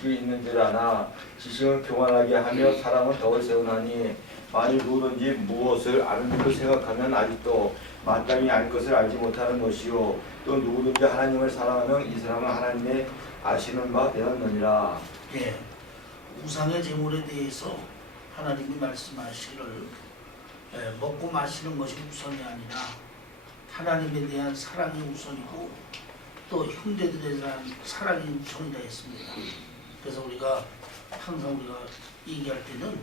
지식이 있는줄 아나 지식은 교만하게 하며 사랑은 덕을 세우나니 만일 누구든지 무엇을 아는 줄로 생각하면 아직도 마땅히 알 것을 알지 못하는 것이요 또 누구든지 하나님을 사랑하는 이 사람은 하나님의 아시는 바 되었느니라. 예, 우상의 제물에 대해서 하나님이 말씀하시기를 먹고 마시는 것이 우선이 아니라 하나님에 대한 사랑이 우선이고 또 형제들에 대한 사랑이 우선이라 했습니다. 그래서 우리가 항상 우리가 얘기할 때는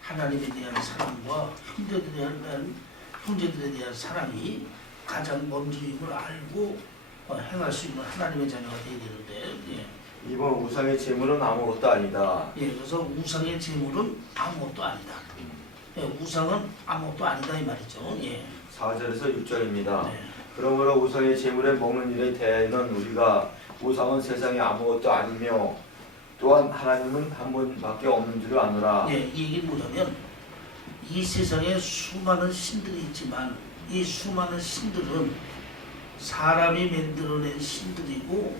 하나님에 대한 사랑과 형제들에 대한 사랑이 가장 먼저임을 알고 행할 수 있는 하나님의 자녀가 되어야 되는데 이번 우상의 제물은 아무것도 아니다. 그래서 우상의 제물은 아무것도 아니다. 우상은 아무것도 아니다 이 말이죠. 4절에서 6절입니다. 네. 그러므로 우상의 제물에 먹는 일에 대하여는 우리가 우상은 세상에 아무것도 아니며 또한 하나님은 한 분밖에 없는 줄을 아노라. 이 얘기는 뭐냐면 이 세상에 수많은 신들이 있지만 이 수많은 신들은 사람이 만들어낸 신들이고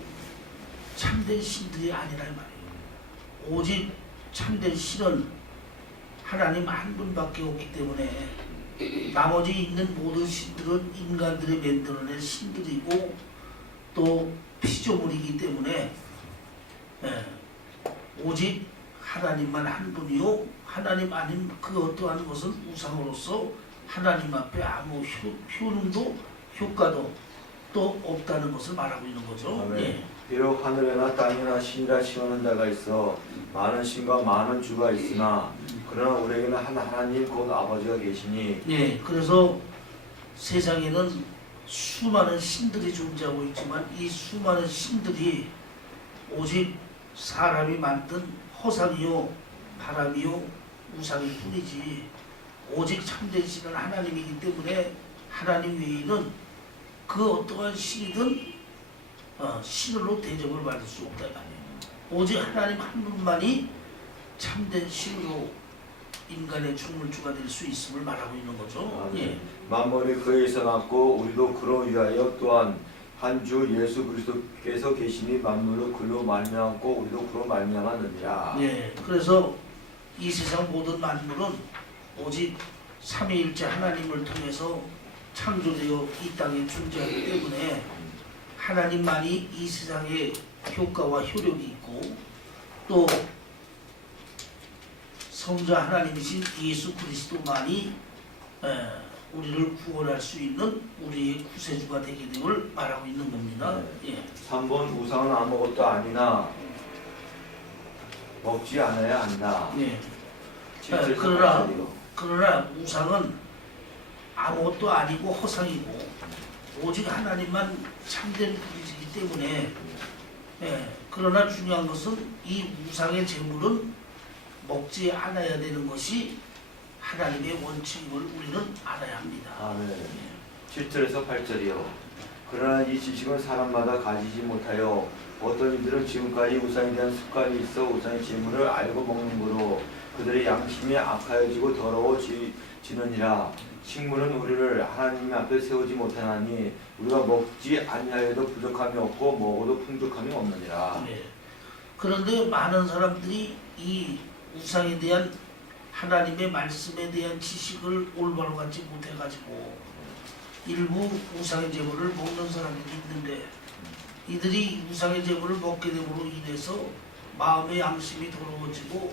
참된 신들이 아니라 이 말이에요. 오직 참된 신은 하나님 한 분밖에 없기 때문에 나머지 있는 모든 신들은 인간들이 만들어낸 신들이고 또 피조물이기 때문에 오직 하나님만 한 분이요 하나님 아닌 그 어떠한 것은 우상으로서 하나님 앞에 아무 효능도 효과도 또 없다는 것을 말하고 있는 거죠. 비록 하늘에나 땅이나 신이라 칭하는 자가 있어 많은 신과 많은 주가 있으나 그러나 우리에게는 한 하나님 곧 아버지가 계시니. 그래서 세상에는 수많은 신들이 존재하고 있지만 이 수많은 신들이 오직 사람이 만든 허상이요 바람이요 우상일 뿐이지 오직 참된 신은 하나님이기 때문에 하나님 외에는 그 어떠한 신이든 신으로 대접을 받을 수 없다 이 말이에요. 오직 하나님 한 분만이 참된 신으로 인간의 중물주가 될 수 있음을 말하고 있는 거죠. 만물이 그에서 났고 우리도 그로 위하여 또한 한 주 예수 그리스도께서 계시니 만물을 그로 말미암고 우리도 그로 말미암았느니라. 그래서 이 세상 모든 만물은 오직 삼위일체 하나님을 통해서 창조되어 이 땅에 존재하기 때문에 하나님만이 이 세상에 효과와 효력이 있고 또 성자 하나님이신 예수 그리스도만이 우리를 구원할 수 있는 우리의 구세주가 되게 됨을 말하고 있는 겁니다. 3번 우상은 아무것도 아니나 먹지 않아야 한다. 그러나 우상은 아무것도 아니고 허상이고 오직 하나님만 참된 분이시기 때문에 그러나 중요한 것은 이 우상의 제물은 먹지 않아야 되는 것이 하나님의 원칙임을 우리는 알아야 합니다. 아멘. 7절에서 8절이요. 그러나 이 지식은 사람마다 가지지 못하여 어떤 이들은 지금까지 우상에 대한 습관이 있어 우상의 제물을 알고 먹는 거로 그들의 양심이 악하여지고 더러워지느니라. 식물은 우리를 하나님 앞에 세우지 못하나니 우리가 먹지 아니하여도 부족함이 없고 먹어도 풍족함이 없느니라. 그런데 많은 사람들이 이 우상에 대한 하나님의 말씀에 대한 지식을 올바로 갖지 못해가지고 일부 우상의 제물을 먹는 사람들이 있는데 이들이 우상의 제물을 먹게 됨으로 인해서 마음의 양심이 더러워지고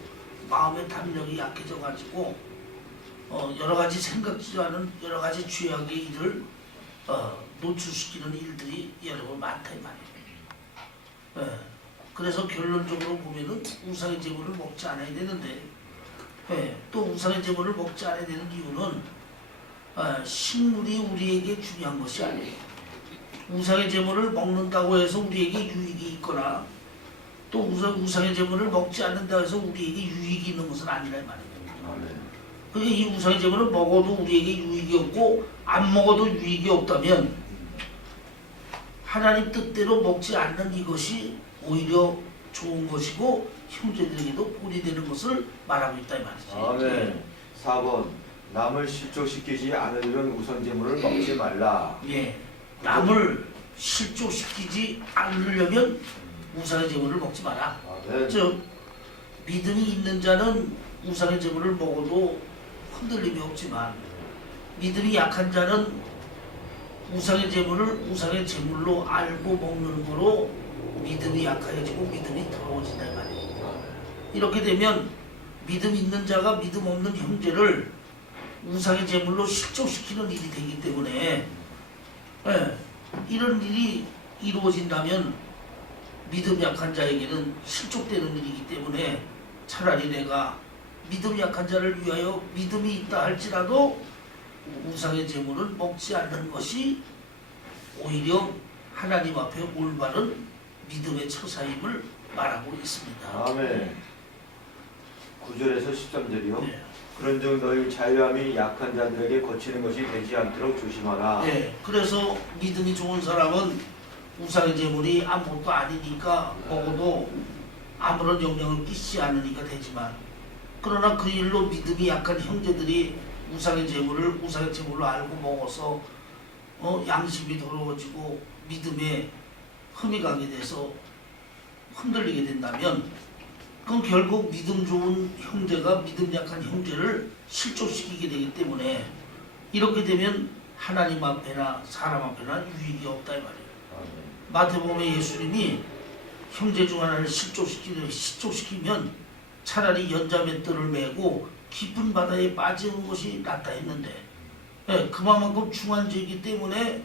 마음의 담력이 약해져가지고 여러 가지 생각지도 않은 여러 가지 죄악의 일을 노출시키는 일들이 여러 번 많다 이 말이에요. 그래서 결론적으로 보면은 우상의 제물을 먹지 않아야 되는데 또 우상의 제물을 먹지 않아야 되는 이유는 식물이 우리에게 중요한 것이 아니에요. 우상의 제물을 먹는다고 해서 우리에게 유익이 있거나 또 우상의 제물을 먹지 않는다고 해서 우리에게 유익이 있는 것은 아니라 이 말이에요. 그러니까 이 우상의 제물을 먹어도 우리에게 유익이 없고 안 먹어도 유익이 없다면 하나님 뜻대로 먹지 않는 이것이 오히려 좋은 것이고 형제들에게도 본이 되는 것을 말하고 있다 이 말이죠. 아멘. 4번 남을 실족시키지 않으려는 우상 제물을 먹지 말라. 남을 실족시키지 않으려면 우상의 제물을 먹지 마라. 아멘. 즉 믿음이 있는 자는 우상의 제물을 먹어도 흔들림이 없지만 믿음이 약한 자는 우상의 제물을 우상의 제물로 알고 먹는 거로 믿음이 약해지고 믿음이 더러워진단 말이에요. 이렇게 되면 믿음 있는 자가 믿음 없는 형제를 우상의 제물로 실족시키는 일이 되기 때문에 이런 일이 이루어진다면 믿음 약한 자에게는 실족되는 일이기 때문에 차라리 내가 믿음 약한 자를 위하여 믿음이 있다 할지라도 우상의 제물을 먹지 않는 것이 오히려 하나님 앞에 올바른 믿음의 처사임을 말하고 있습니다. 아멘. 9절에서 13절이요. 네. 그런즉 너희 자유함이 약한 자들에게 거치는 것이 되지 않도록 조심하라. 네, 그래서 믿음이 좋은 사람은 우상의 제물이 아무것도 아니니까 먹어도 아무런 영향을 끼치지 않으니까 되지만 그러나 그 일로 믿음이 약한 형제들이 우상의 제물로 알고 먹어서 양심이 더러워지고 믿음에 흠이 가게 돼서 흔들리게 된다면 그건 결국 믿음 좋은 형제가 믿음 약한 형제를 실족시키게 되기 때문에 이렇게 되면 하나님 앞에나 사람 앞에나 유익이 없다 이 말이에요. 마태복음에 예수님이 형제 중 하나를 실족시키면 차라리 연자맷돌을 메고 깊은 바다에 빠지는 것이 낫다 했는데 그만큼 중한 죄이기 때문에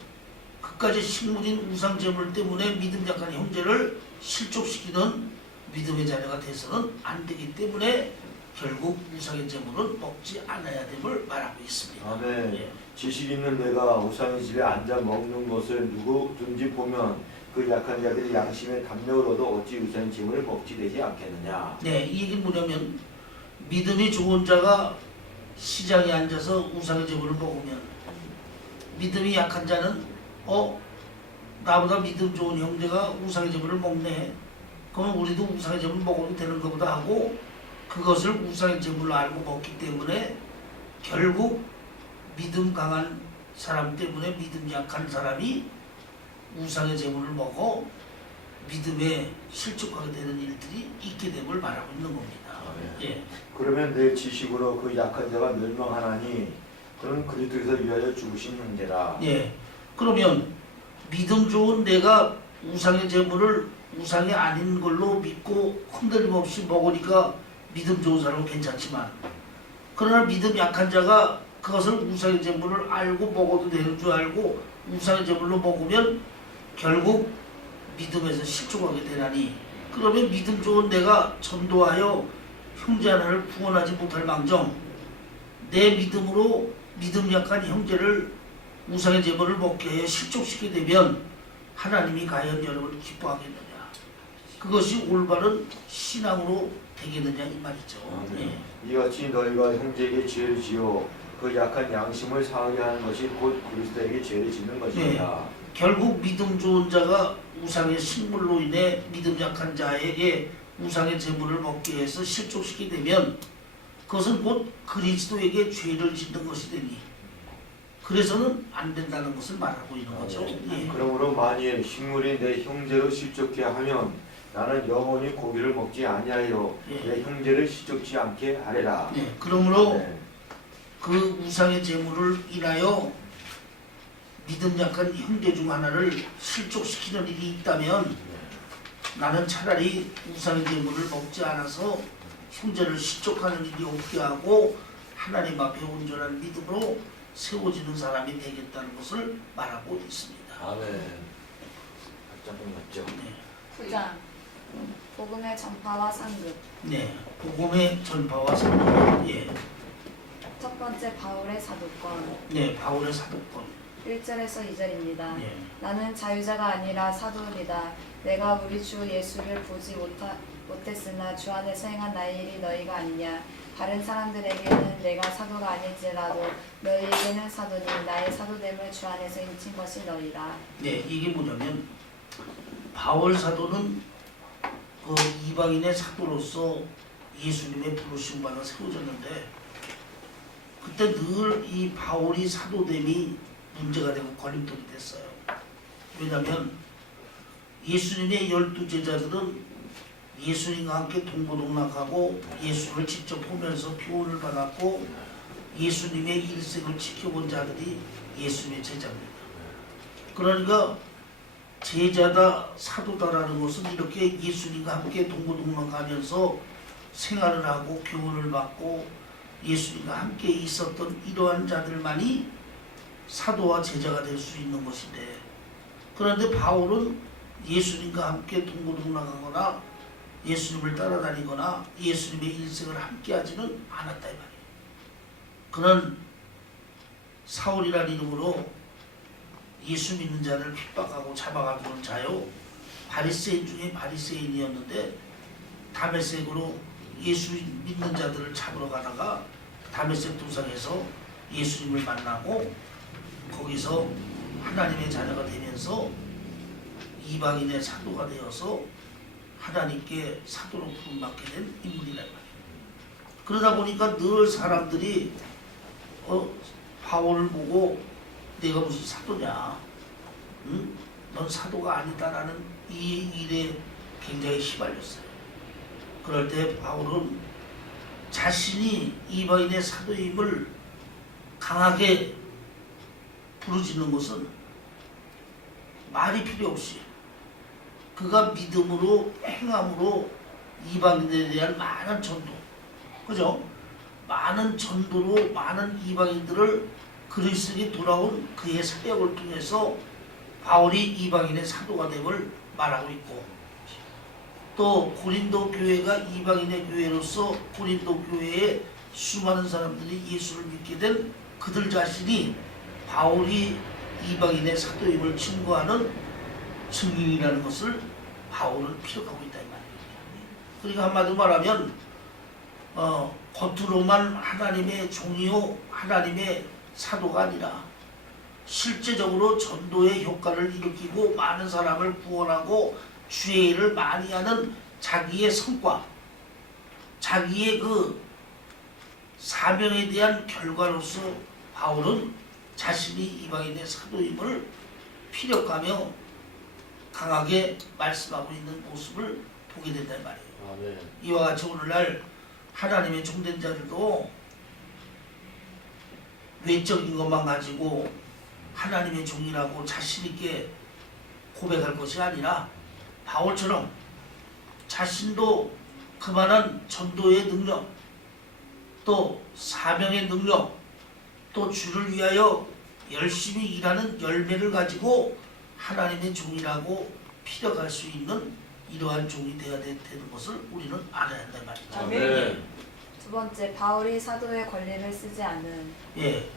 그까지 식물인 우상제물 때문에 믿음 약한 형제를 실족시키는 믿음의 자녀가 돼서는 안 되기 때문에 결국 우상의 제물은 먹지 않아야 됨을 말하고 있습니다. 아멘. 예. 지식 있는 내가 우상의 집에 앉아 먹는 것을 누구든지 보면 그 약한 자들이 양심의 담력을 얻어 어찌 우상의 제물을 먹지 되지 않겠느냐. 네, 이 얘기는 뭐냐면 믿음이 좋은 자가 시장에 앉아서 우상의 제물을 먹으면 믿음이 약한 자는 나보다 믿음 좋은 형제가 우상의 제물을 먹네. 그러면 우리도 우상의 제물 먹어도 되는 것보다 하고 그것을 우상의 제물로 알고 먹기 때문에 결국 믿음 강한 사람 때문에 믿음 약한 사람이 우상의 제물을 먹어 믿음에 실족하게 되는 일들이 있게 됨을 말하고 있는 겁니다. 예. 그러면 내 지식으로 그 약한 자가 멸망하나니 그는 그리스도에서 위하여 죽으신 형제라. 예. 그러면 믿음 좋은 내가 우상의 제물을 우상이 아닌 걸로 믿고 흔들림 없이 먹으니까 믿음 좋은 사람은 괜찮지만 그러나 믿음 약한 자가 그것을 우상의 제물을 알고 먹어도 되는 줄 알고 우상의 제물로 먹으면 결국 믿음에서 실족하게 되나니 그러면 믿음 좋은 내가 전도하여 형제 하나를 구원하지 못할 망정 내 믿음으로 믿음 약한 형제를 우상의 제물을 먹게 하여 실족시키게 되면 하나님이 과연 여러분을 기뻐하겠느냐 그것이 올바른 신앙으로 되겠느냐 이 말이죠. 예. 이같이 너희가 형제에게 죄를 지어 그 약한 양심을 상하게 하는 것이 곧 그리스도에게 죄를 짓는 것이다. 결국 믿음 좋은 자가 우상의 식물로 인해 믿음 약한 자에게 우상의 제물을 먹게 해서 실족시키게 되면 그것은 곧 그리스도에게 죄를 짓는 것이 되니 그래서는 안 된다는 것을 말하고 있는 거죠. 예. 그러므로 만일 식물이 내 형제로 실족케 하면 나는 영원히 고기를 먹지 아니하여 내 형제를 실족치 않게 하리라. 예. 그러므로 네. 그 우상의 제물을 인하여 믿음 약한 형제 중 하나를 실족시키는 일이 있다면 나는 차라리 우상의 제물을 먹지 않아서 형제를 실족하는 일이 없게 하고 하나님 앞에 온전한 믿음으로 세워지는 사람이 되겠다는 것을 말하고 있습니다. 아멘. 발전은 맞죠. 네. 9장 복음의 전파와 상급. 네, 복음의 전파와 상급. 예, 첫 번째 바울의 사도권. 네, 바울의 사도권. 1절에서 2절입니다. 예, 나는 자유자가 아니라 사도이다. 내가 우리 주 예수를 보지 못했으나 주 안에서 행한 나의 일이 너희가 아니냐. 다른 사람들에게는 내가 사도가 아닐지라도 너희에게는 사도니 나의 사도됨을 주 안에서 인친 것이 너희라. 네, 이게 뭐냐면 바울 사도는 그 이방인의 사도로서 예수님의 부르심 받아 세워졌는데 그때 늘 이 바울이 사도됨이 문제가 되고 걸림돌이 됐어요. 왜냐하면 예수님의 12제자들은 예수님과 함께 동고동락하고 예수를 직접 보면서 교훈을 받았고 예수님의 일생을 지켜본 자들이 예수님의 제자입니다. 그러니까 제자다 사도다라는 것은 이렇게 예수님과 함께 동고동락하면서 생활을 하고 교훈을 받고 예수님과 함께 있었던 이러한 자들만이 사도와 제자가 될 수 있는 것인데, 그런데 바울은 예수님과 함께 동고동락하거나 예수님을 따라다니거나 예수님의 일생을 함께하지는 않았다 이 말이에요. 그는 사울이라는 이름으로 예수 믿는 자를 핍박하고 잡아가는 자요, 바리새인 중에 바리새인이었는데 다메섹으로 예수 믿는 자들을 잡으러 가다가 다메섹 도상에서 예수님을 만나고 거기서 하나님의 자녀가 되면서 이방인의 사도가 되어서 하나님께 사도로 부름받게 된 인물이란 말이에요. 그러다 보니까 늘 사람들이 바울을 보고 내가 무슨 사도냐, 응? 넌 사도가 아니다라는 이 일에 굉장히 휘말렸어요. 그럴 때 바울은 자신이 이방인의 사도임을 강하게 부르짖는 것은 말이 필요 없이 그가 믿음으로 행함으로 이방인에 대한 많은 전도, 그죠? 많은 전도로 많은 이방인들을 그리스도에 돌아온 그의 사역을 통해서 바울이 이방인의 사도가 됨을 말하고 있고, 또 고린도 교회가 이방인의 교회로서 고린도 교회에 수많은 사람들이 예수를 믿게 된 그들 자신이 바울이 이방인의 사도임을 증거하는 증인이라는 것을 바울은 피력하고 있다 이 말이에요. 그러니까 한마디로 말하면 겉으로만 하나님의 종이요 하나님의 사도가 아니라 실제적으로 전도의 효과를 일으키고 많은 사람을 구원하고 주의 일을 많이 하는 자기의 성과, 자기의 그 사명에 대한 결과로서 바울은 자신이 이방인의 사도임을 피력하며 강하게 말씀하고 있는 모습을 보게 된다 이 말이에요. 아, 네. 이와 같이 오늘날 하나님의 종된 자들도 외적인 것만 가지고 하나님의 종이라고 자신있게 고백할 것이 아니라 바울처럼 자신도 그만한 전도의 능력, 또 사명의 능력, 또 주를 위하여 열심히 일하는 열매를 가지고 하나님의 종이라고 피력할 수 있는 이러한 종이 되어야 되는 것을 우리는 알아야 한단 말이죠. 아, 네. 두 번째, 바울이 사도의 권리를 쓰지 않는. 예.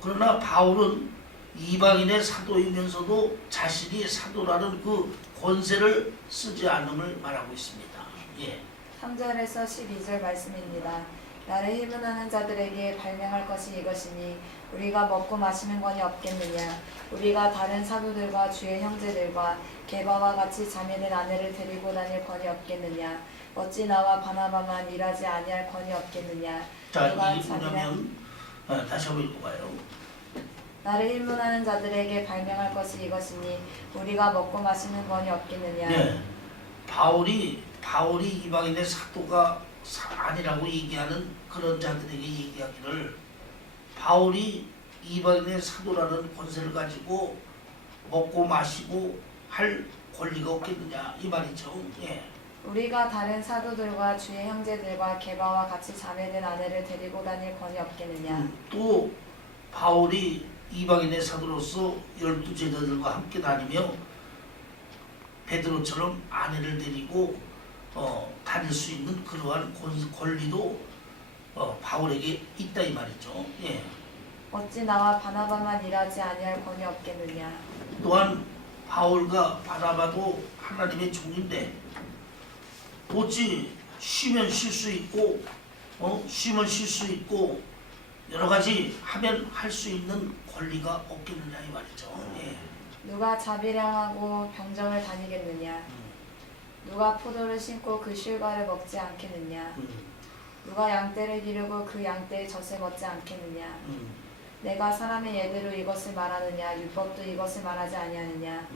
그러나 바울은 이방인의 사도이면서도 자신이 사도라는 그 권세를 쓰지 않음을 말하고 있습니다. 예. 3절에서 12절 말씀입니다. 나를 희문하는 자들에게 발명할 것이 이것이니 우리가 먹고 마시는 것이 없겠느냐. 우리가 다른 사도들과 주의 형제들과 게바와 같이 자매된 아내를 데리고 다닐 권이 없겠느냐. 어찌 나와 바나바만 일하지 아니할 권이 없겠느냐. 자, 누가 이 자기랑 뭐냐면 다시 한번 읽어봐요. 나를 일문하는 자들에게 발명할 것이 이것이니 우리가 먹고 마시는 권이 없겠느냐. 네. 바울이 이방인의 사도가 아니라고 얘기하는 그런 자들에게 얘기하기를, 바울이 이방인의 사도라는 권세를 가지고 먹고 마시고 할 권리가 없겠느냐 이 말이죠. 예. 우리가 다른 사도들과 주의 형제들과 게바와 같이 자매된 아내를 데리고 다닐 권이 없겠느냐. 또 바울이 이방인의 사도로서 12제자들과 함께 다니며 베드로처럼 아내를 데리고 다닐 수 있는 그러한 권리도 바울에게 있다 이 말이죠. 예. 어찌 나와 바나바만 일하지 아니할 권이 없겠느냐. 또한 바울과 바나바도 하나님의 종인데 어찌 쉬면 쉴 수 있고 쉬면 쉴 수 있고 여러 가지 하면 할 수 있는 권리가 없겠느냐 이 말이죠. 예. 누가 자비량하고 병정을 다니겠느냐. 누가 포도를 심고 그 실과를 먹지 않겠느냐. 누가 양떼를 기르고 그 양떼의 젖을 먹지 않겠느냐. 내가 사람의 예대로 이것을 말하느냐. 율법도 이것을 말하지 아니하느냐.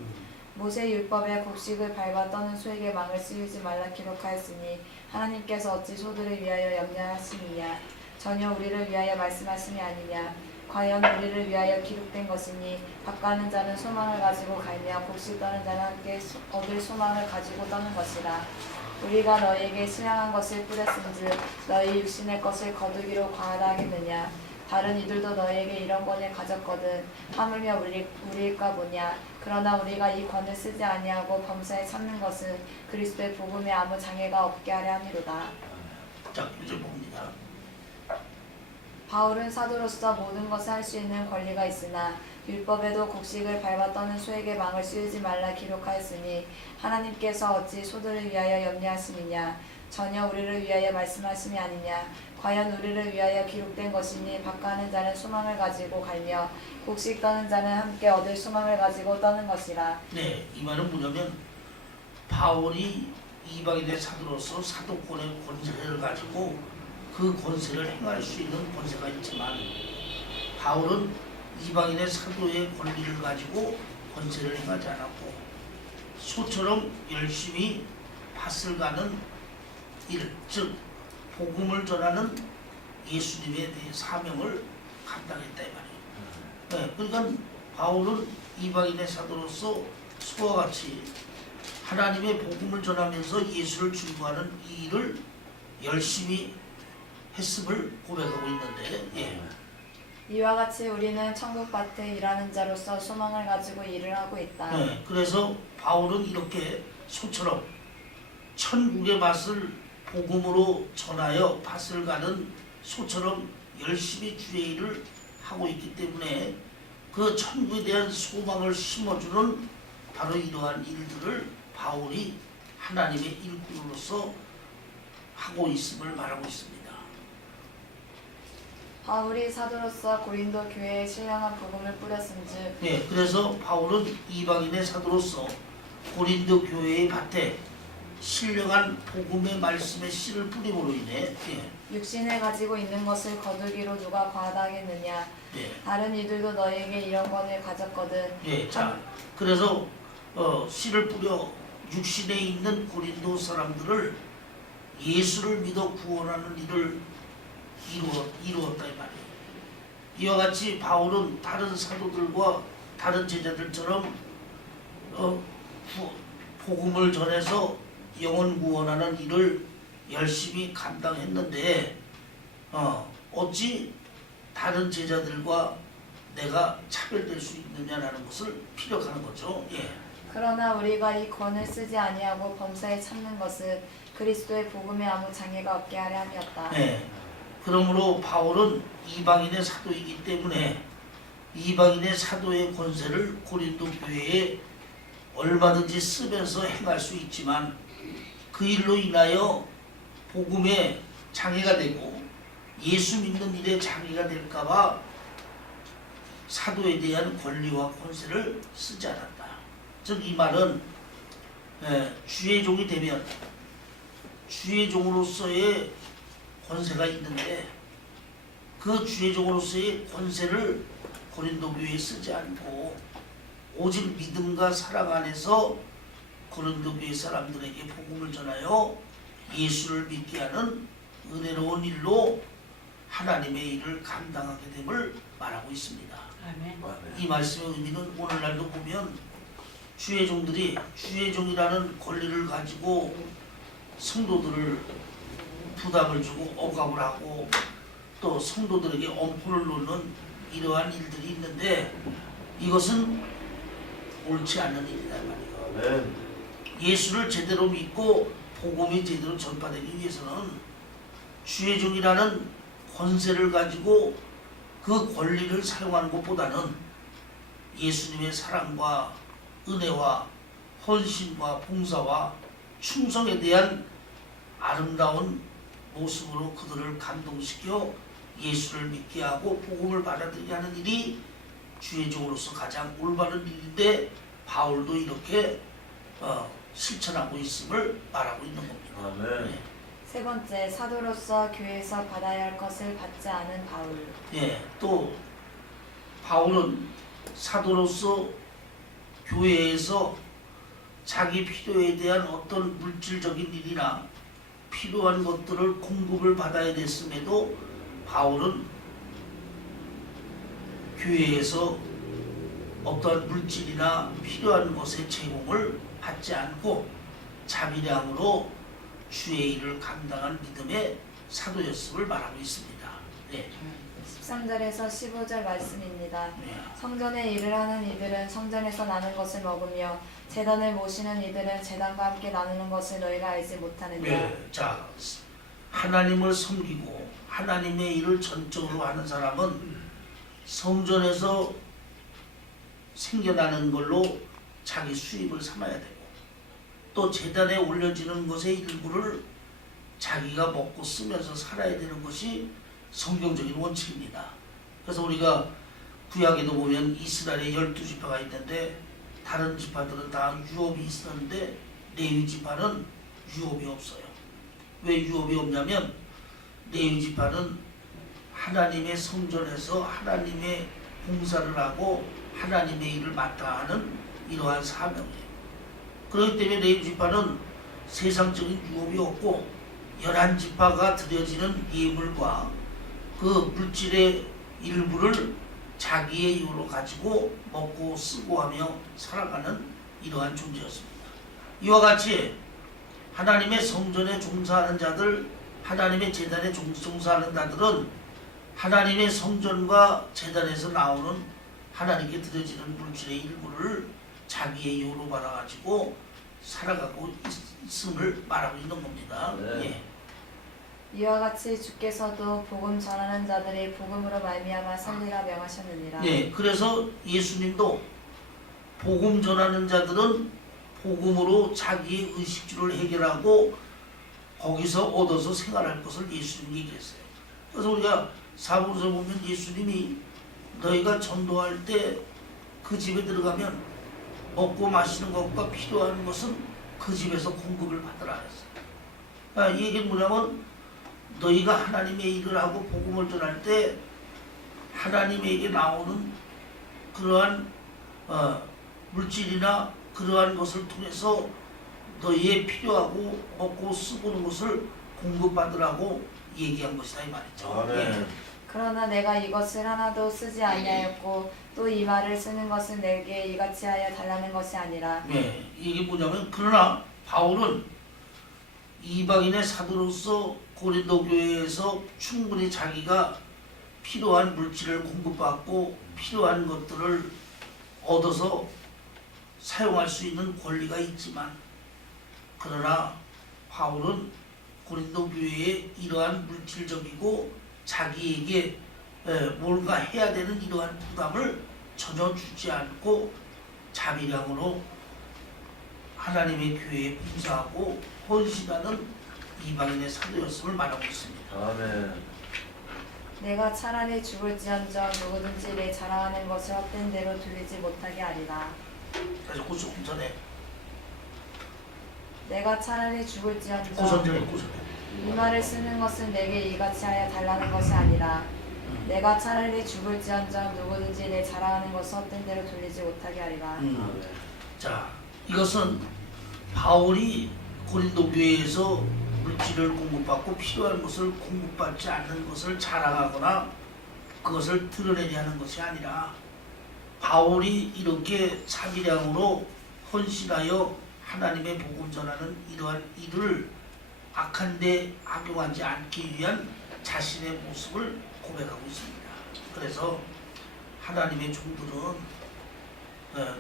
모세 율법에 곡식을 밟아 떠는 소에게 망을 씌우지 말라 기록하였으니 하나님께서 어찌 소들을 위하여 염려하시느냐 전혀 우리를 위하여 말씀하심이 아니냐 과연 우리를 위하여 기록된 것이니 밥가는 자는 소망을 가지고 갈며 곡식 떠는 자는 함께 얻을 소망을 가지고 떠는 것이라 우리가 너희에게 신령한 것을 뿌렸은즉 너희 육신의 것을 거두기로 과하다 하겠느냐 다른 이들도 너희에게 이런 권을 가졌거든 하물며 우리일까 보냐 그러나 우리가 이 권을 쓰지 아니하고 범사에 참는 것은 그리스도의 복음에 아무 장애가 없게 하려 함이로다. 자, 이제 봅니다. 바울은 사도로서 모든 것을 할 수 있는 권리가 있으나 율법에도 곡식을 밟아 떠는 소에게 망을 씌우지 말라 기록하였으니 하나님께서 어찌 소들을 위하여 염려하시느냐 전혀 우리를 위하여 말씀하심이 아니냐 과연 우리를 위하여 기록된 것이니 밥가는 자는 소망을 가지고 갈며 곡식 떠는 자는 함께 얻을 소망을 가지고 떠는 것이라. 네, 이 말은 뭐냐면 바울이 이방인의 사도로서 사도권의 권세를 가지고 그 권세를 행할 수 있는 권세가 있지만 바울은 이방인의 사도의 권리를 가지고 권세를 행하지 않았고 소처럼 열심히 밭을 가는 일, 즉 복음을 전하는 예수님에 대해 사명을 감당했다 이 말이에요. 네, 그러니까 바울은 이방인의 사도로서 소와 같이 하나님의 복음을 전하면서 예수를 증거하는 이 일을 열심히 했음을 고백하고 있는데 예. 이와 같이 우리는 천국밭에 일하는 자로서 소망을 가지고 일을 하고 있다. 네, 그래서 바울은 이렇게 소처럼 천국의 밭을 복음으로 전하여 밭을 가는 소처럼 열심히 주의 일을 하고 있기 때문에 그 천국에 대한 소망을 심어주는 바로 이러한 일들을 바울이 하나님의 일꾼으로서 하고 있음을 말하고 있습니다. 바울이 사도로서 고린도 교회에 신령한 복음을 뿌렸은즉 네, 그래서 바울은 이방인의 사도로서 고린도 교회의 밭에 신령한 복음의 말씀의 씨를 뿌림으로 인해 육신을 가지고 있는 것을 거두기로 누가 과하다 하겠느냐 네, 다른 이들도 너희에게 이런 권을 가졌거든. 네, 자, 그래서 씨를 뿌려 육신에 있는 고린도 사람들을 예수를 믿어 구원하는 일을 이루었다 이 말이에요. 이와 같이 바울은 다른 사도들과 다른 제자들처럼 복음을 전해서 영혼 구원하는 일을 열심히 감당했는데 어찌 다른 제자들과 내가 차별될 수 있느냐라는 것을 피력하는 거죠. 예. 그러나 우리가 이 권을 쓰지 아니하고 범사에 참는 것은 그리스도의 복음에 아무 장애가 없게 하려 함이었다. 네. 그러므로 바울은 이방인의 사도이기 때문에 이방인의 사도의 권세를 고린도 교회에 얼마든지 쓰면서 행할 수 있지만 그 일로 인하여 복음에 장애가 되고 예수 믿는 일에 장애가 될까봐 사도에 대한 권리와 권세를 쓰지 않았다. 즉 이 말은 주의 종이 되면 주의 종으로서의 권세가 있는데 그 주의 종으로서의 권세를 고린도 교회에 쓰지 않고 오직 믿음과 사랑 안에서 고린도 교회 사람들에게 복음을 전하여 예수를 믿게 하는 은혜로운 일로 하나님의 일을 감당하게 됨을 말하고 있습니다. 아멘. 이 말씀의 의미는 오늘날도 보면 주의 종들이 주의 종이라는 권리를 가지고 성도들을 부담을 주고 억압을 하고 또 성도들에게 엄포를 놓는 이러한 일들이 있는데 이것은 옳지 않은 일이다 말이에요. 아멘. 예수를 제대로 믿고 복음이 제대로 전파되기 위해서는 주의 종이라는 권세를 가지고 그 권리를 사용하는 것보다는 예수님의 사랑과 은혜와 헌신과 봉사와 충성에 대한 아름다운 모습으로 그들을 감동시켜 예수를 믿게 하고 복음을 받아들이게 하는 일이 주의 종으로서 가장 올바른 일인데 바울도 이렇게 실천하고 있음을 말하고 있는 겁니다. 아멘. 예. 세 번째, 사도로서 교회에서 받아야 할 것을 받지 않은 바울. 예, 또 바울은 사도로서 교회에서 자기 필요에 대한 어떤 물질적인 일이나 필요한 것들을 공급을 받아야 됐음에도 바울은 교회에서 어떠한 물질이나 필요한 것의 제공을 받지 않고 자비량으로 주의 일을 감당한 믿음의 사도였음을 말하고 있습니다. 네. 13절에서 15절 말씀입니다. 네. 성전의 일을 하는 이들은 성전에서 나는 것을 먹으며 제단을 모시는 이들은 제단과 함께 나누는 것을 너희가 알지 못하느냐. 네. 자, 하나님을 섬기고 하나님의 일을 전적으로 하는 사람은 성전에서 생겨나는 걸로 자기 수입을 삼아야 되고 또 제단에 올려지는 것의 일부를 자기가 먹고 쓰면서 살아야 되는 것이 성경적인 원칙입니다. 그래서 우리가 구약에도 보면 이스라엘에 12지파가 있는데 다른 지파들은 다 유업이 있었는데 레위 지파는 유업이 없어요. 왜 유업이 없냐면 레위 지파는 하나님의 성전에서 하나님의 봉사를 하고 하나님의 일을 맡아 하는 이러한 사명이에요. 그렇기 때문에 레위 지파는 세상적인 유업이 없고 11지파가 드려지는 예물과 그 물질의 일부를 자기의 이유로 가지고 먹고 쓰고 하며 살아가는 이러한 존재였습니다. 이와 같이 하나님의 성전에 종사하는 자들, 하나님의 제단에 종사하는 자들은 하나님의 성전과 제단에서 나오는 하나님께 드려지는 물질의 일부를 자기의 이유로 받아가지고 살아가고 있음을 말하고 있는 겁니다. 네. 예. 이와 같이 주께서도 복음 전하는 자들이 복음으로 말미암아 살리라 명하셨느니라. 네, 그래서 예수님도 복음 전하는 자들은 복음으로 자기의 의식주를 해결하고 거기서 얻어서 생활할 것을 예수님이 얘기했어요. 그래서 우리가 사복에서 보면 예수님이 너희가 전도할 때 그 집에 들어가면 먹고 마시는 것과 필요한 것은 그 집에서 공급을 받으라 했어요. 그러니까 이 얘기는 뭐냐면 너희가 하나님의 일을 하고 복음을 전할 때 하나님에게 나오는 그러한 물질이나 그러한 것을 통해서 너희의 필요하고 먹고 쓰고는 것을 공급받으라고 얘기한 것이다 이 말이죠. 아멘. 그러나 내가 이것을 하나도 쓰지 아니하였고 또 이 말을 쓰는 것은 내게 이같이 하여 달라는 것이 아니라. 네, 이게 뭐냐면 그러나 바울은 이방인의 사도로서 고린도 교회에서 충분히 자기가 필요한 물질을 공급받고 필요한 것들을 얻어서 사용할 수 있는 권리가 있지만 그러나 바울은 고린도 교회에 이러한 물질적이고 자기에게 뭔가 해야 되는 이러한 부담을 전혀 주지 않고 자비량으로 하나님의 교회에 봉사하고 헌신하는 이방인의 사도였음을 말하고 있습니다. 아멘. 내가 차라리 죽을지언정 누구든지 내 자랑하는 것을 헛된 대로 돌리지 못하게 하리라. 그래서 고son 전에 내가 차라리 죽을지언정 고son 전에 이 말을 쓰는 것은 내게 이같이 하여 달라는 것이 아니라 내가 차라리 죽을지언정 누구든지 내 자랑하는 것을 헛된 대로 돌리지 못하게 하리라. 자, 이것은 바울이 고린도 교회에서 물질을 공급받고 필요한 것을 공급받지 않는 것을 자랑하거나 그것을 드러내려 하는 것이 아니라 바울이 이렇게 자비량으로 헌신하여 하나님의 복음 전하는 이러한 일을 악한 데 악용하지 않기 위한 자신의 모습을 고백하고 있습니다. 그래서 하나님의 종들은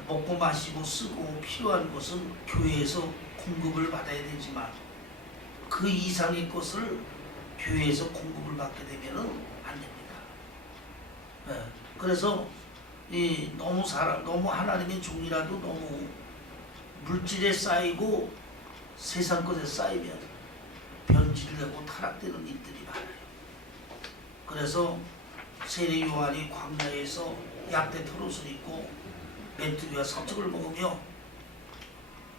먹고 마시고 쓰고 필요한 것은 교회에서 공급을 받아야 되지만 그 이상의 것을 교회에서 공급을 받게 되면은 안 됩니다. 그래서 너무 하나님의 종이라도 너무 물질에 쌓이고 세상 것에 쌓이면 변질되고 타락되는 일들이 많아요. 그래서 세례 요한이 광야에서 약대 털옷을 입고 메뚜기와 석적을 먹으며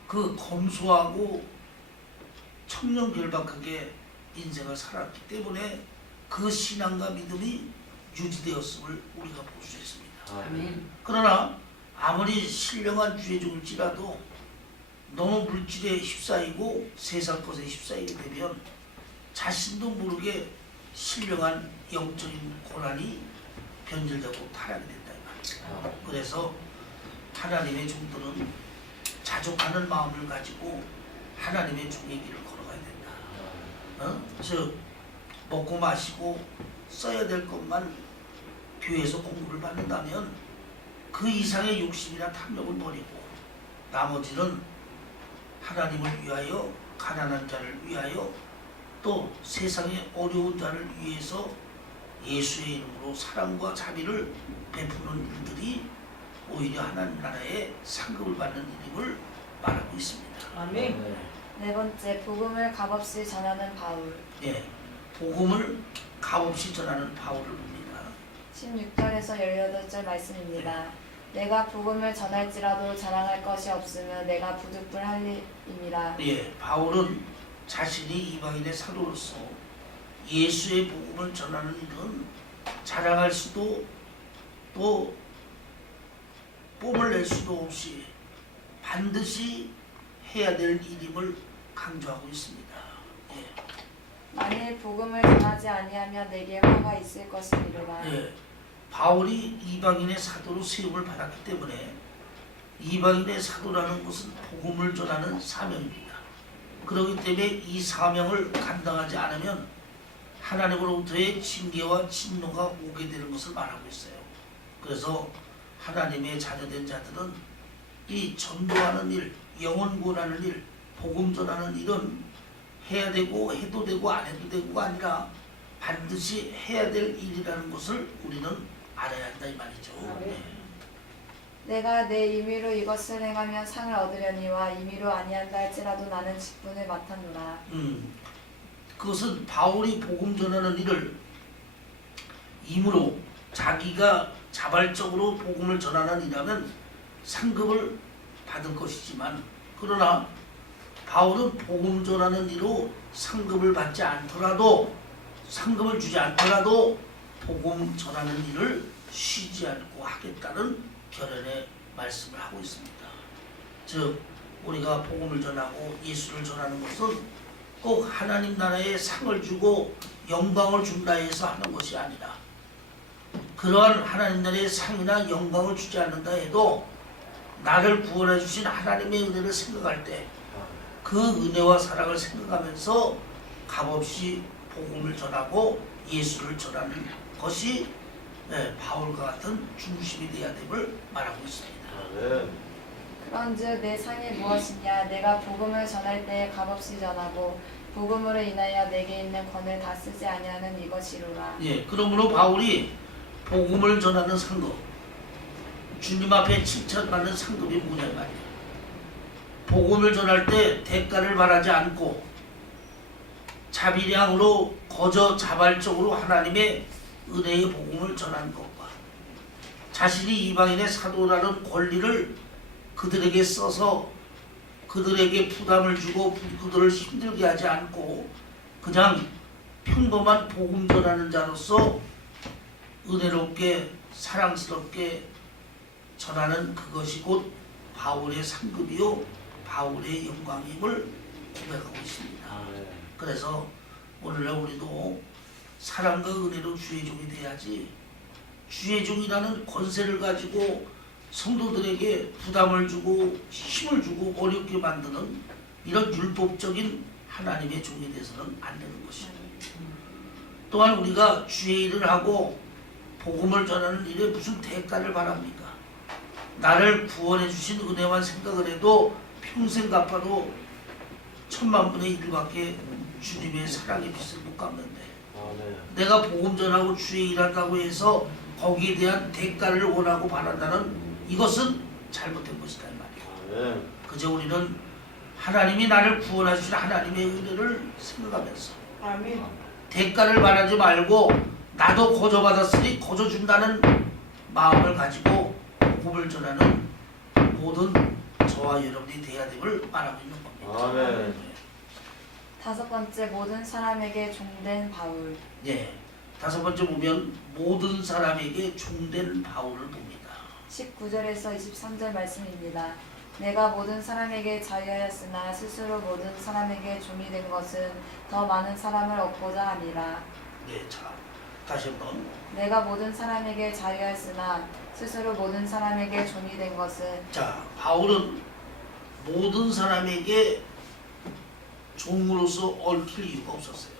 그 검소하고 청렴결박하게 인생을 살았기 때문에 그 신앙과 믿음이 유지되었음을 우리가 볼 수 있습니다. 아멘. 그러나 아무리 신령한 주의 종일지라도 너무 물질에 휩싸이고 세상 것에 휩싸이게 되면 자신도 모르게 신령한 영적인 고난이 변질되고 타락이 된다 이 말이에요. 그래서 하나님의 종들은 자족하는 마음을 가지고 하나님의 종의 길을 걸어가야 된다. 즉 먹고 마시고 써야 될 것만 교회에서 공부를 받는다면 그 이상의 욕심이나 탐욕을 버리고 나머지는 하나님을 위하여 가난한 자를 위하여 또 세상의 어려운 자를 위해서 예수의 이름으로 사랑과 자비를 베푸는 일들이 오히려 하나님 나라의 상급을 받는 일임을 말하고 있습니다. 아멘. 네 번째, 복음을 값없이 전하는 바울. 예, 복음을 값없이 전하는 바울을 봅니다. 16절에서 18절 말씀입니다. 내가 복음을 전할지라도 자랑할 것이 없으면 내가 부득불 할 일임이라. 예, 바울은 자신이 이방인의 사도로서 예수의 복음을 전하는 일은 자랑할 수도 또 뽐을 낼 수도 없이 반드시 해야 될 일임을 강조하고 있습니다. 예. 만일 복음을 전하지 아니하면 내게 화가 있을 것이니라. 예, 바울이 이방인의 사도로 세움을 받았기 때문에 이방인의 사도라는 것은 복음을 전하는 사명입니다. 그렇기 때문에 이 사명을 감당하지 않으면 하나님으로부터의 징계와 진노가 오게 되는 것을 말하고 있어요. 그래서 하나님의 자녀된 자들은 이 전도하는 일, 영혼 구원하는 일, 복음 전하는 일은 해야 되고 해도 되고 안 해도 되고가 아니라 반드시 해야 될 일이라는 것을 우리는 알아야 한다 이 말이죠. 네. 내가 내 임의로 이것을 행하면 상을 얻으려니와 임의로 아니한다 할지라도 나는 직분을 맡았노라. 그것은 바울이 복음 전하는 일을 임으로 자기가 자발적으로 복음을 전하는 일이라면 상급을 받을 것이지만 그러나 바울은 복음 전하는 일로 상급을 받지 않더라도 상급을 주지 않더라도 복음 전하는 일을 쉬지 않고 하겠다는 결연의 말씀을 하고 있습니다. 즉 우리가 복음을 전하고 예수를 전하는 것은 꼭 하나님 나라에 상을 주고 영광을 준다 해서 하는 것이 아니라 그러한 하나님 나라의 상이나 영광을 주지 않는다 해도 나를 구원해 주신 하나님의 은혜를 생각할 때 그 은혜와 사랑을 생각하면서 값없이 복음을 전하고 예수를 전하는 것이 바울과 같은 중심이 되어야 됨을 말하고 있습니다. 그런즉 내 상이 무엇이냐? 내가 복음을 전할 때에 값없이 전하고 복음으로 인하여 내게 있는 권을 다 쓰지 아니하는 이것이로라. 예, 그러므로 바울이 복음을 전하는 상급, 주님 앞에 칭찬받는 상급이 뭐냐 말이야. 복음을 전할 때 대가를 바라지 않고 자비량으로 거저 자발적으로 하나님의 은혜의 복음을 전하는 것과 자신이 이방인의 사도라는 권리를 그들에게 써서 그들에게 부담을 주고 그들을 힘들게 하지 않고 그냥 평범한 복음 전하는 자로서 은혜롭게 사랑스럽게 전하는 그것이 곧 바울의 상급이요 바울의 영광임을 고백하고 있습니다. 그래서 오늘날 우리도 사랑과 은혜로 주의 종이 돼야지 주의 종이라는 권세를 가지고 성도들에게 부담을 주고 힘을 주고 어렵게 만드는 이런 율법적인 하나님의 종이 돼서는 안 되는 것이죠. 또한 우리가 주의 일을 하고 복음을 전하는 일에 무슨 대가를 바랍니까? 나를 구원해 주신 은혜만 생각을 해도 평생 갚아도 10,000,000분의 1밖에 주님의 사랑의 빛을 못 갚는데 내가 복음 전하고 주의 일한다고 해서 거기에 대한 대가를 원하고 바란다는 이것은 잘못된 것이다 이 말이에요. 그저 우리는 하나님이 나를 구원하신 하나님의 은혜를 생각하면서 아멘. 대가를 바라지 말고 나도 거저 받았으니 거저 준다는 마음을 가지고 복음을 전하는 모든 저와 여러분이 돼야 됨을 말하고 있는 겁니다. 아멘. 다섯 번째, 모든 사람에게 종된 바울. 네, 다섯 번째 보면 모든 사람에게 종된 바울을 봅니다. 19절에서 23절 말씀입니다. 내가 모든 사람에게 자유하였으나 스스로 모든 사람에게 종이 된 것은 더 많은 사람을 얻고자 함이라. 네, 자 다시 한번. 내가 모든 사람에게 자유하였으나 스스로 모든 사람에게 종이 된 것은 자, 바울은 모든 사람에게 종으로서 얽힐 이유가 없었어요.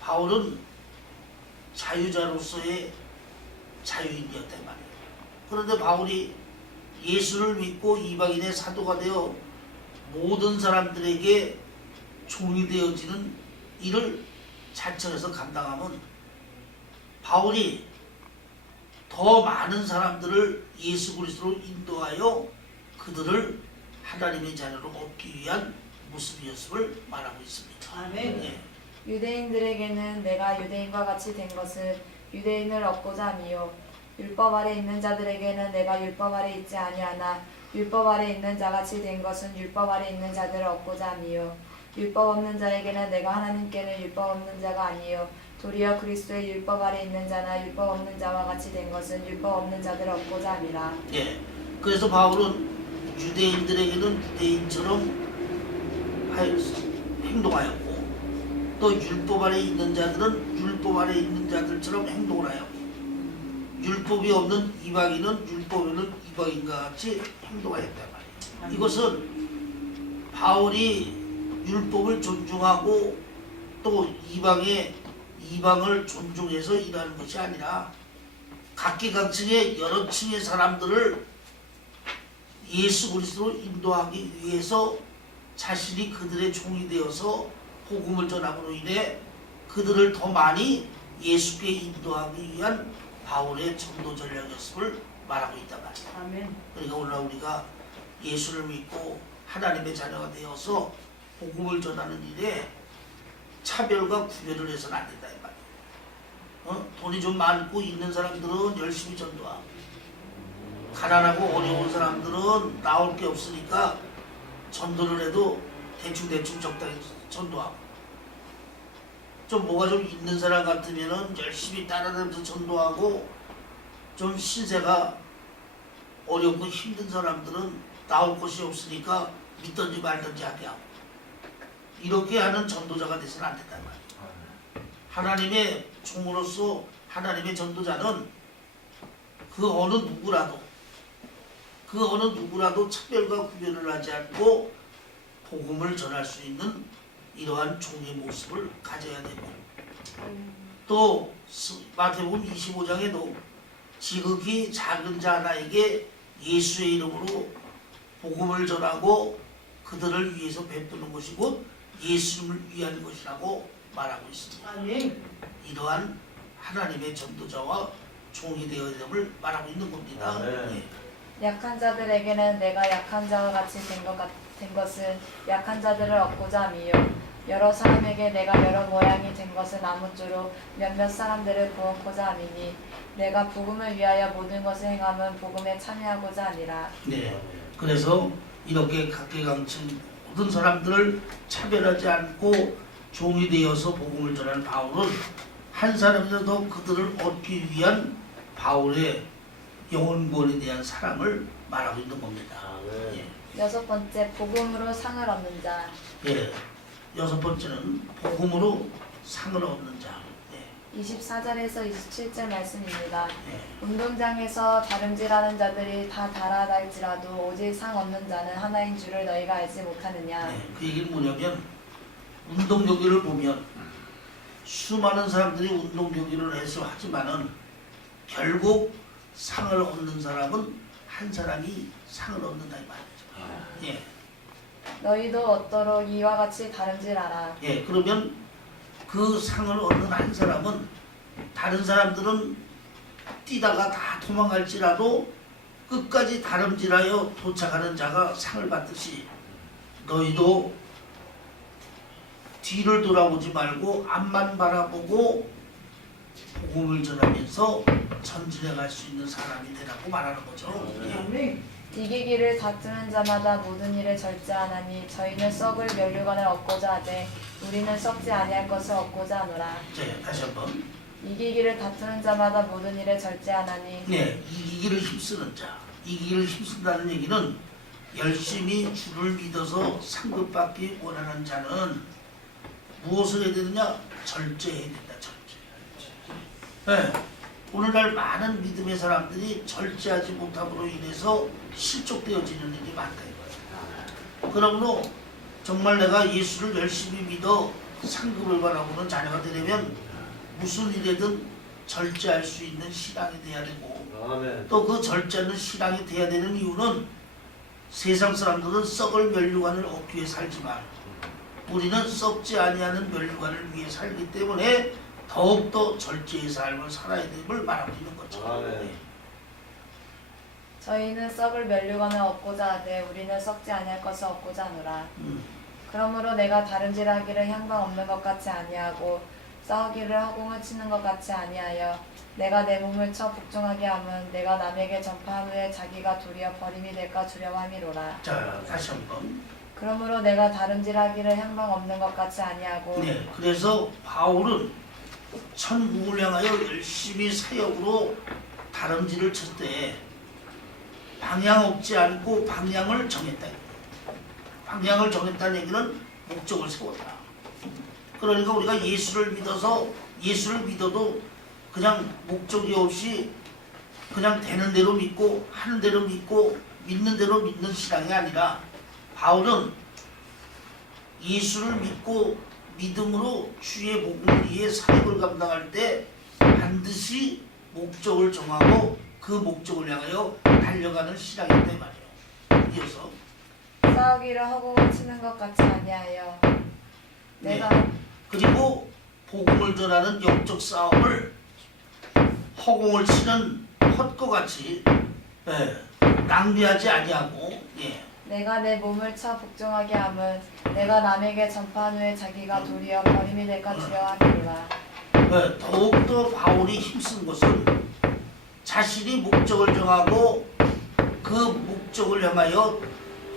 바울은 자유자로서의 자유인이었단 말이에요. 그런데 바울이 예수를 믿고 이방인의 사도가 되어 모든 사람들에게 종이 되어지는 일을 자청해서 감당하면 바울이 더 많은 사람들을 예수 그리스도로 인도하여 그들을 하나님의 자녀로 얻기 위한 모습이었음을 말하고 있습니다. 아멘. 예. 유대인들에게는 내가 유대인과 같이 된 것은 유대인을 얻고자 함이요 율법 아래 있는 자들에게는 내가 율법 아래 있지 아니하나 율법 아래 있는 자같이 된 것은 율법 아래 있는 자들을 얻고자 함이요 율법 없는 자에게는 내가 하나님께는 율법 없는 자가 아니요 도리어 그리스도의 율법 아래 있는 자나 율법 없는 자와 같이 된 것은 율법 없는 자들을 얻고자 함이라. 예. 그래서 바울은 유대인들에게는 유대인처럼 행동하였고 또 율법 아래 있는 자들은 율법 아래 있는 자들처럼 행동을 하였고 율법이 없는 이방인은 율법이 없는 이방인과 같이 행동하였단 말이에요. 이것은 바울이 율법을 존중하고 또 이방을 존중해서 일하는 것이 아니라 각기각층의 여러 층의 사람들을 예수 그리스도로 인도하기 위해서 자신이 그들의 종이 되어서 복음을 전함으로 인해 그들을 더 많이 예수께 인도하기 위한 바울의 전도 전략이었음을 말하고 있단 말이에요. 아멘. 그러니까 오늘 우리가 예수를 믿고 하나님의 자녀가 되어서 복음을 전하는 일에 차별과 구별을 해서는 안 된다 이 말이에요. 돈이 좀 많고 있는 사람들은 열심히 전도하고 가난하고 어려운 사람들은 나올 게 없으니까 전도를 해도 대충 적당히 전도하고 좀 뭐가 좀 있는 사람 같으면은 열심히 따라다니면서 전도하고 좀 신세가 어렵고 힘든 사람들은 나올 곳이 없으니까 믿든지 말든지 하게 하고 이렇게 하는 전도자가 돼서는 안 된단 말이에요. 하나님의 종으로서 하나님의 전도자는 그 어느 누구라도 차별과 구별을 하지 않고 복음을 전할 수 있는 이러한 종의 모습을 가져야 되고 또 마태복음 25장에도 지극히 작은 자 하나에게 예수의 이름으로 복음을 전하고 그들을 위해서 베푸는 것이 곧 예수님을 위한 것이라고 말하고 있습니다. 아멘. 이러한 하나님의 전도자와 종이 되어야 됨을 말하고 있는 겁니다. 아멘. 예. 약한 자들에게는 내가 약한 자와 같이 된 것은 약한 자들을 얻고자 함이요 여러 사람에게 내가 여러 모양이 된 것은 아무쪼록 몇몇 사람들을 구원코자 함이니 내가 복음을 위하여 모든 것을 행함은 복음에 참여하고자 함이라. 네. 그래서 이렇게 각계각층 모든 사람들을 차별하지 않고 종이 되어서 복음을 전하는 바울은 한 사람이라도 그들을 얻기 위한 바울의 영혼권에 대한 사랑을 말하고 있는 겁니다. 예. 여섯 번째, 복음으로 상을 얻는 자. 예. 여섯 번째는 복음으로 상을 얻는 자. 예. 24절에서 27절 말씀입니다. 예. 운동장에서 다름질하는 자들이 다 달아날지라도 오직 상 얻는 자는 하나인 줄을 너희가 알지 못하느냐. 네, 그 얘기는 뭐냐면 운동 경기를 보면 수많은 사람들이 운동 경기를 해서 하지만은 결국 상을 얻는 사람은 한 사람이 상을 얻는다 이 말이죠. 예, 너희도 얻도록 이와 같이 다름질하라. 예, 그러면 그 상을 얻는 한 사람은 다른 사람들은 뛰다가 다 도망갈지라도 끝까지 다름질하여 도착하는 자가 상을 받듯이 너희도 뒤를 돌아보지 말고 앞만 바라보고 복음을 전하면서 전진해 갈 수 있는 사람이 되라고 말하는 거죠. 예. 아멘. 이기기를 다투는 자마다 모든 일에 절제하나니 저희는 썩을 면류관을 얻고자 하되 우리는 썩지 아니할 것을 얻고자 하노라. 자, 다시 한번. 이기기를 다투는 자마다 모든 일에 절제하나니 네, 이기기를 힘쓰는 자. 이기기를 힘쓴다는 얘기는 열심히 주를 믿어서 상급받기 원하는 자는 무엇을 해야 되느냐? 절제해야 된다. 절제. 네. 오늘날 많은 믿음의 사람들이 절제하지 못함으로 인해서 실족되어지는 일이 많다 이거예요. 그러므로 정말 내가 예수를 열심히 믿어 상급을 바라보는 자녀가 되려면 무슨 일에든 절제할 수 있는 신앙이 돼야 되고, 또 그 절제하는 신앙이 돼야 되는 이유는 세상 사람들은 썩을 면류관을 얻기 위해 살지만 우리는 썩지 아니하는 면류관을 위해 살기 때문에 더욱더 절제의 삶을 살아야 됨을 말하고 있는 거죠. 네. 저희는 썩을 면류관을 얻고자 하되 우리는 썩지 아니할 것을 얻고자 하노라. 그러므로 내가 다름질하기를 향방 없는 것 같이 아니하고 싸우기를 허공을 치는 것 같이 아니하여 내가 내 몸을 쳐 복종하게 함은 내가 남에게 전파한 후에 자기가 도리어 버림이 될까 두려워함이로라. 자, 다시 한번. 그러므로 내가 다름질하기를 향방 없는 것 같이 아니하고 네, 그래서 바울은 천국을 향하여 열심히 사역으로 다름질을 쳤대. 방향 없지 않고 방향을 정했다. 방향을 정했다는 얘기는 목적을 세웠다. 그러니까 우리가 예수를 믿어도 그냥 목적이 없이 그냥 되는 대로 믿고 하는 대로 믿고 믿는 대로 믿는 신앙이 아니라, 바울은 예수를 믿고 믿음으로 주의 복음을 위해 사역을 감당할 때 반드시 목적을 정하고 그 목적을 향하여 달려가는 신앙이다 이 말이에요. 이어서 싸우기를 허공을 치는 것 같이 아니하여 내가 그리고 복음을 전하는 영적 싸움을 허공을 치는 헛것같이 낭비하지 아니하고, 내가 내 몸을 쳐 복종하게 함은 내가 남에게 전파한 후에 자기가 도리어 버림이 될까 두려워함이로라. 더욱더 바울이 힘쓴 것은 자신이 목적을 정하고 그 목적을 향하여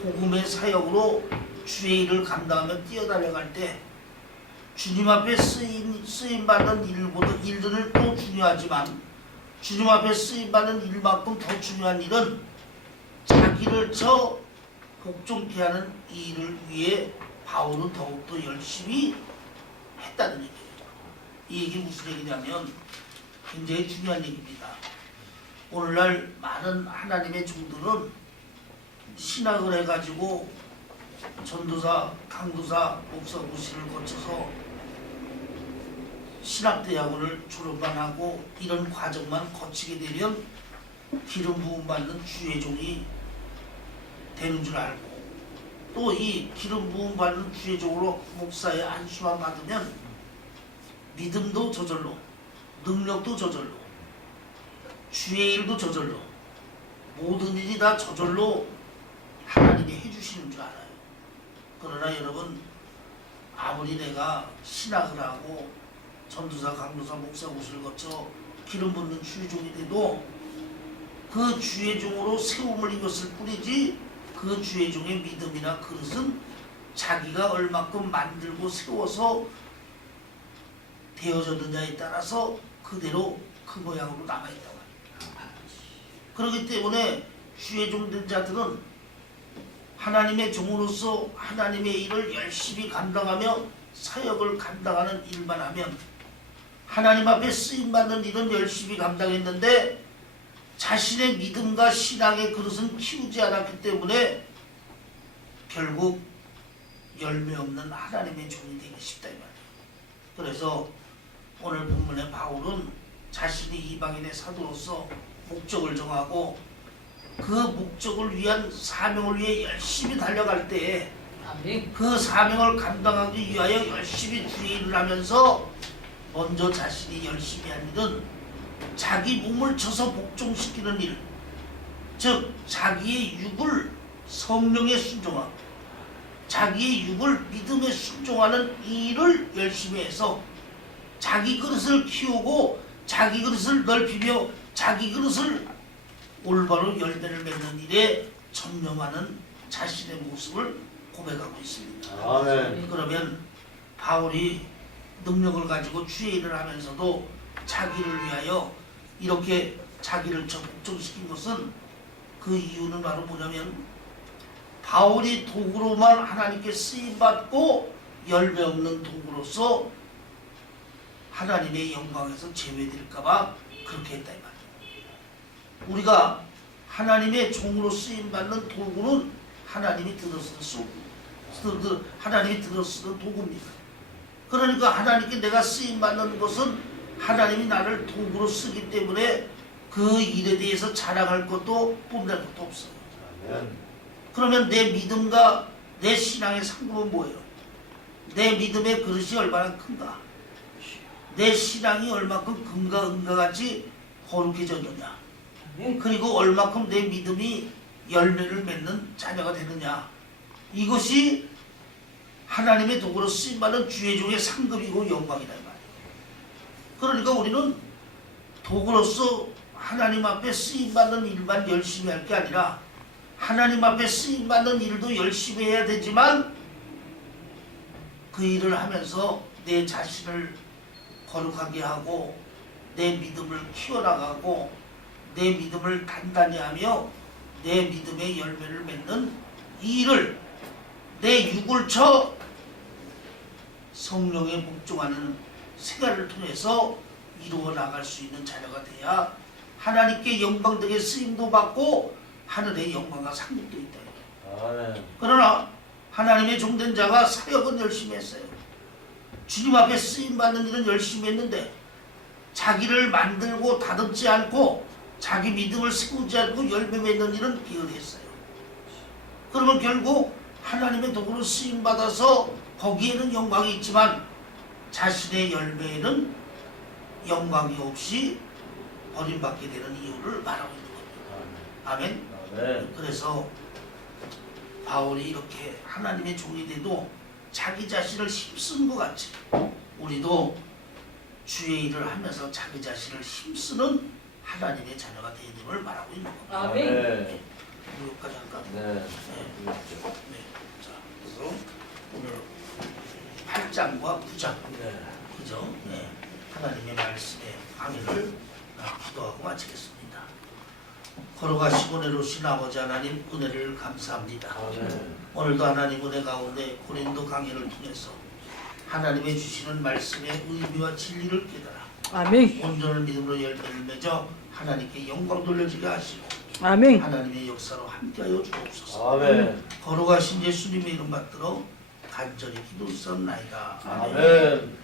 복음의 사역으로 주의 일을 감당하며 뛰어달려갈 때 주님 앞에 쓰임받는 일들은 또 중요하지만 주님 앞에 쓰임받는 일만큼 더 중요한 일은 자기를 쳐 복종케 하는 이 일을 위해 바울은 더욱더 열심히 했다는 얘기예요. 이 얘기 무슨 얘기냐면 굉장히 중요한 얘기입니다. 오늘날 많은 하나님의 종들은 신학을 해가지고 전도사, 강도사, 목사 고시를 거쳐서 신학대학원을 졸업만 하고 이런 과정만 거치게 되면 기름 부음 받는 주의 종이 되는 줄 알고, 또 이 기름 부음 받는 주의 종으로 목사의 안수만 받으면 믿음도 저절로, 능력도 저절로, 주의 일도 저절로, 모든 일이 다 저절로 하나님이 해주시는 줄 알아요. 그러나 여러분, 아무리 내가 신학을 하고 전도사, 강도사, 목사 고시를 거쳐 기름 붓는 주의 종이 돼도 그 주의 종으로 세움을 입었을 뿐이지 그 주의 종의 믿음이나 그릇은 자기가 얼마큼 만들고 세워서 되어졌느냐에 따라서 그대로 그 모양으로 남아있다고 합니다. 그렇기 때문에 주의 종된 자들은 하나님의 종으로서 하나님의 일을 열심히 감당하며 사역을 감당하는 일만 하면 하나님 앞에 쓰임받는 일은 열심히 감당했는데 자신의 믿음과 신앙의 그릇은 키우지 않았기 때문에 결국 열매 없는 하나님의 종이 되기 쉽다 이 말이에요. 그래서 오늘 본문의 바울은 자신이 이방인의 사도로서 목적을 정하고 그 목적을 위한 사명을 위해 열심히 달려갈 때에 그 사명을 감당하기 위하여 열심히 주의 일을 하면서 먼저 자신이 열심히 한 일은 자기 몸을 쳐서 복종시키는 일, 즉 자기의 육을 성령에 순종하고 자기의 육을 믿음에 순종하는 이 일을 열심히 해서 자기 그릇을 키우고 자기 그릇을 넓히며 자기 그릇을 올바로 열매를 맺는 일에 전념하는 자신의 모습을 고백하고 있습니다. 아멘. 그러면 바울이 능력을 가지고 주의 일을 하면서도 자기를 위하여 이렇게 자기를 복종시킨 것은 그 이유는 바로 뭐냐면 바울이 도구로만 하나님께 쓰임받고 열매 없는 도구로서 하나님의 영광에서 제외될까봐 그렇게 했다 이 말이에요. 우리가 하나님의 종으로 쓰임받는 도구는 하나님이 하나님이 들어 쓰는 도구입니다. 그러니까 하나님께 내가 쓰임받는 것은 하나님이 나를 도구로 쓰기 때문에 그 일에 대해서 자랑할 것도 뽐낼 것도 없어요. 그러면 내 믿음과 내 신앙의 상급은 뭐예요? 내 믿음의 그릇이 얼마나 큰가? 내 신앙이 얼마큼 금과 은과 같이 거룩해졌느냐? 그리고 얼마큼 내 믿음이 열매를 맺는 자녀가 되느냐? 이것이 하나님의 도구로 쓰임받는 주의 종의 상급이고 영광이다 이 말이에요. 그러니까 우리는 도구로서 하나님 앞에 쓰임받는 일만 열심히 할 게 아니라 하나님 앞에 쓰임받는 일도 열심히 해야 되지만 그 일을 하면서 내 자신을 거룩하게 하고 내 믿음을 키워나가고 내 믿음을 단단히 하며 내 믿음의 열매를 맺는 이 일을 내 육을 쳐 성령에 복종하는 생활을 통해서 이루어 나갈 수 있는 자녀가 돼야 하나님께 영광되게 쓰임도 받고 하늘의 영광과 상급도 있다. 아멘. 그러나 하나님의 종된 자가 사역은 열심히 했어요. 주님 앞에 쓰임받는 일은 열심히 했는데 자기를 만들고 다듬지 않고 자기 믿음을 세우지 않고 열매 맺는 일은 게을리했어요. 그러면 결국 하나님의 도구로 쓰임받아서 거기에는 영광이 있지만 자신의 열매에는 영광이 없이 버림받게 되는 이유를 말하고 있는 겁니다. 아멘. 아멘. 그래서 바울이 이렇게 하나님의 종이 돼도 자기 자신을 힘쓴 것 같이 우리도 주의 일을 하면서 자기 자신을 힘쓰는 하나님의 자녀가 되음을 말하고 있는 겁니다. 아멘. 네. 여기까지 할까? 네. 네. 자, 그래서 오늘 8장과 9장 네. 그죠? 네. 하나님의 말씀의 강의를 기도하고 마치겠습니다. 걸어가시고 내려오신 아버지 하나님 은혜를 감사합니다. 아멘. 오늘도 하나님 은혜 가운데 고린도 강의를 통해서 하나님의 주시는 말씀의 의미와 진리를 깨달아 아멘. 온전한 믿음으로 열매를 맺어 하나님께 영광 돌려지게 하시고 아멘. 하나님의 역사로 함께하여 주옵소서. 아멘. 걸어가신 예수님의 이름 받들어 간절히 기도했사옵나이다. 아멘.